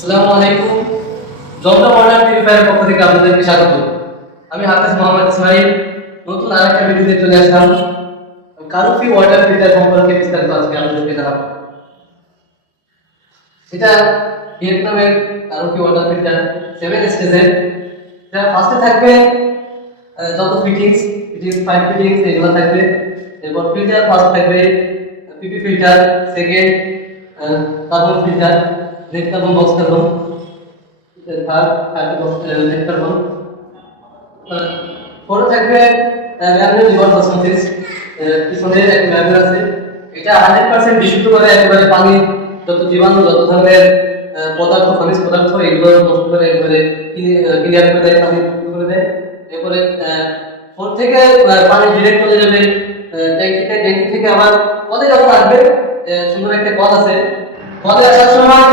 আসসালামু আলাইকুম। জমজম ওয়াটার পিউরিফায়ারের পক্ষ থেকে আপনাদেরকে স্বাগত। আমি হাফেজ মোহাম্মদ ইসমাইল নতুন আরেকটা ভিডিওতে চলে আসলাম। কারুফি ওয়াটার ফিল্টার সম্পর্কে বিস্তারিত আজকে আপনাদেরকে জানাবো। এটা ভিয়েতনামের কারুফি ওয়াটার ফিল্টার 7 স্টেজের। এটা ফার্স্টে থাকবে যত ফিটিংস 5 ফিটিংস এগুলো থাকবে। এরপর ফিল্টার ফার্স্ট থাকবে PP filter, second carbon filter, net carbon, box carbon, third box net carbon. পরে থাকবে ম্যানুয়াল রিভার্স অসমোসিস, পিছনে একটা ম্যানুয়াল আছে। এটা 100% বিশুদ্ধ করে একেবারে পানি যত জীবাণু যত ধরনের পদার্থ খনিজ পদার্থ এগুলো নষ্ট করে একেবারে ক্লিয়ার করে দেয়, পানি করে দেয়। এরপরে ফোর থেকে পানি ডিরেক্ট চলে যাবে ট্যাঙ্কিতে, ট্যাঙ্কি থেকে আবার কলে যখন আসবে সুন্দর একটা কল আছে, কলে আসার সময়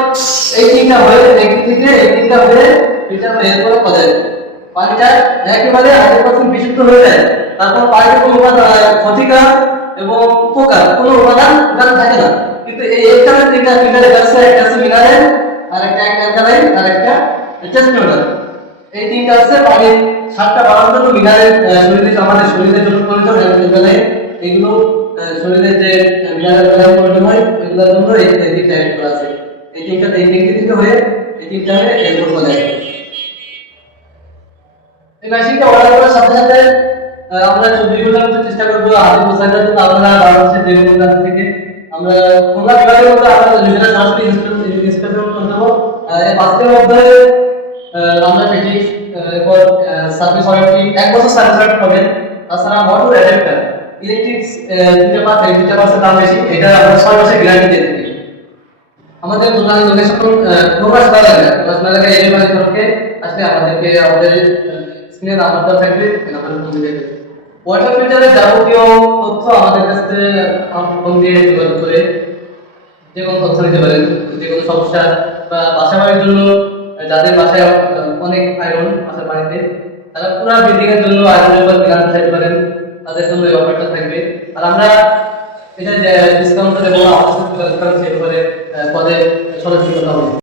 এই তিনটা হয়ে ট্যাঙ্কি থেকে এই তিনটা হয়ে ফিল্টার হয়ে এরপরে কলে পানিটা একেবারে 100% বিশুদ্ধ হয়ে যায়। তারপর পানিতে কোনো ক্ষতিকার এবং উপকার কোনো উপাদান থাকে না। কিন্তু এই একটার তিনটা ফিল্টারে আছে, একটা আছে মিনারেল, আর একটা অ্যালকালাইন, আর একটা টেস্ট ওয়াটার। এই তিনটা আছে পানির স্বাদটা বাড়ানোর জন্য। মিনারেল শরীরে আমাদের শরীরের জন্য প্রয়োজন, অ্যালকালাইন এগুলো শরীরে যে মিনারেল প্রয়োজন হয় এগুলোর জন্য এই তিনটা অ্যাড করা আছে। এই তিনটা তিনটি থেকে হয়ে এই তিনটা হয়ে এরপর বলা যায়। এই মেশিনটা অর্ডার করার সাথে সাথে আমরা 24 ঘন্টার মধ্যে চেষ্টা করব আগে পৌঁছানোর জন্য। আপনারা বাংলাদেশের যে কোনো প্রান্ত থেকে আমরা খুলনা বিভাগের মধ্যে আমরা নিজেরা সরাসরি ইনস্টল করে দেবো। এই 5 দিনের মধ্যে আমরা ফিটিংস এরপর সার্ভিস ওয়ারেন্টি 1 বছর সার্ভিস ওয়ারেন্টি পাবেন। তাছাড়া মোটর অ্যাডাপ্টার ইলেকট্রিক দুইটা পার্ট, এই দুইটা পার্টসের দাম বেশি, এটা আমরা 6 মাসের গ্যারান্টি দিয়ে থাকি। আমাদের দোকানের লোকেশন প্রকাশ করা লাগে, প্রকাশ করা লাগে এই বাড়ি থেকে আসলে আমাদের স্ক্রিনে নাম্বারটা থাকবে, নাম্বারে ফোন দিতে হবে। ওয়াটার ফিল্টারের যাবতীয় তথ্য আমাদের কাছে ফোন দিয়ে যোগাযোগ করে যে কোনো তথ্য নিতে পারেন। যে কোনো সমস্যা বা বাসা বাড়ির জন্য, যাদের বাসায় অনেক আয়রন বাসার পানিতে, তারা পুরো বিল্ডিং এর জন্য আয়রনের উপর কিনতে চাইতে পারেন, তাদের জন্য এই অফারটা থাকবে। আর আমরা এটা ডিসকাউন্ট দেবো, আমাদের সাথে যোগাযোগ করে সেই ব্যাপারে পদে সরাসরি কথা বলবো।